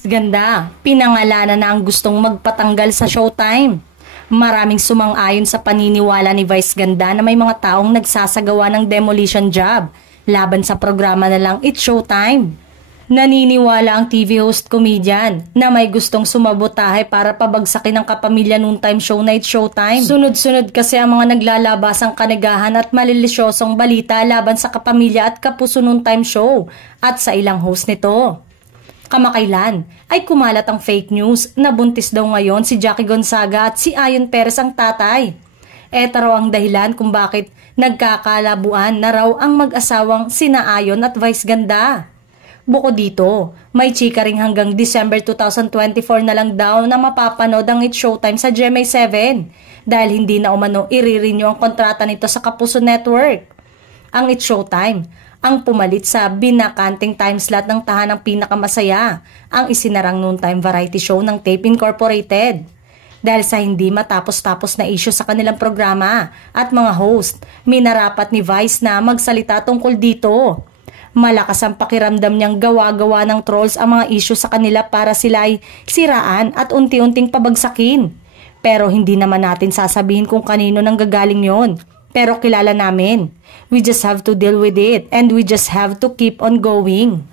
Ganda, pinangalanan na ang gustong magpatanggal sa Showtime. Maraming sumang-ayon sa paniniwala ni Vice Ganda na may mga taong nagsasagawa ng demolition job laban sa programa na lang It's Showtime. Naniniwala ang TV host comedian na may gustong sumabotahe para pabagsakin ang kapamilya noontime show na It's Showtime. Sunod-sunod kasi ang mga naglalabasang kanigahan at malilisyosong balita laban sa kapamilya at kapuso noontime show at sa ilang host nito. Kamakailan ay kumalat ang fake news na buntis daw ngayon si Jackie Gonzaga at si Ayon Perez ang tatay. Ito raw ang dahilan kung bakit nagkakalabuan na raw ang mag-asawang sina Ayon at Vice Ganda. Bukod dito, may chika ring hanggang December 2024 na lang daw na mapapanood ang It's Showtime sa GMA7 dahil hindi na umano i-renew ang kontrata nito sa Kapuso Network. Ang It's Showtime ang pumalit sa binakanting time slot ng tahanang pinakamasaya, ang isinarang noontime variety show ng Tape Incorporated. Dahil sa hindi matapos-tapos na issue sa kanilang programa at mga host, minarapat ni Vice na magsalita tungkol dito. Malakas ang pakiramdam niyang gawa-gawa ng trolls ang mga issue sa kanila para sila ay siraan at unti-unting pabagsakin. Pero hindi naman natin sasabihin kung kanino nang gagaling yon. Pero kilala namin. We just have to deal with it and we just have to keep on going.